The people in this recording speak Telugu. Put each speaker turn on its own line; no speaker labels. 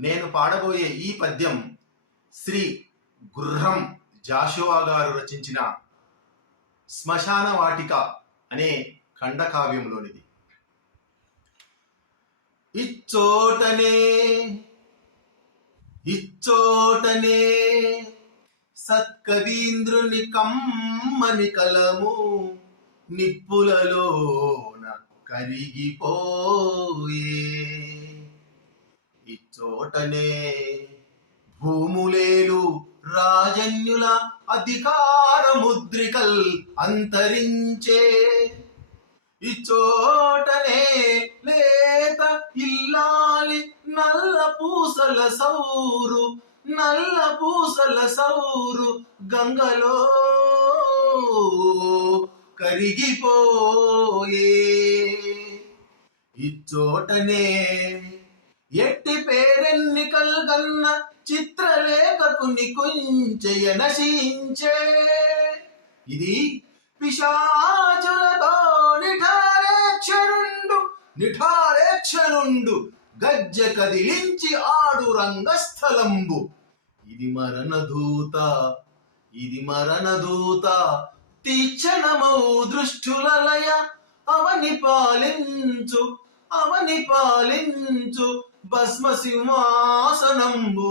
నేను పాడబోయే ఈ పద్యం శ్రీ గుర్రం జాషువా గారు రచించిన శ్మశాన వాటిక అనే ఖండకావ్యంలోనిది ఇచ్చోటనే ఇచ్చోటనే సత్కవీంద్రుని కమ్మని కలము నిప్పులలోన కరిగిపోయే. ఇచ్చోటనే భూములేలు రాజన్యుల అధికార ముద్రికల్ అంతరించే. ఇచ్చోటనే లేత ఇల్లాలి నల్ల పూసల సౌరు నల్ల పూసల సౌరు గంగలో కరిగిపోయే. ఇచ్చోటనే ఎట్టి పేరెన్నికల్ గన్న చిత్రలేఖకుని కుంచెయ నశించే ఇది పిశాచులతో నిఠారేక్షరుండు నిఠారేక్షరుండు గజ్జ కదిలించి ఆడు రంగస్థలంబు. ఇది మరణదూత ఇది మరణదూత తీక్షణమౌ దృష్టులలయ అవని పాలించు అవని పాలించు భస్మ సింహాసనంబు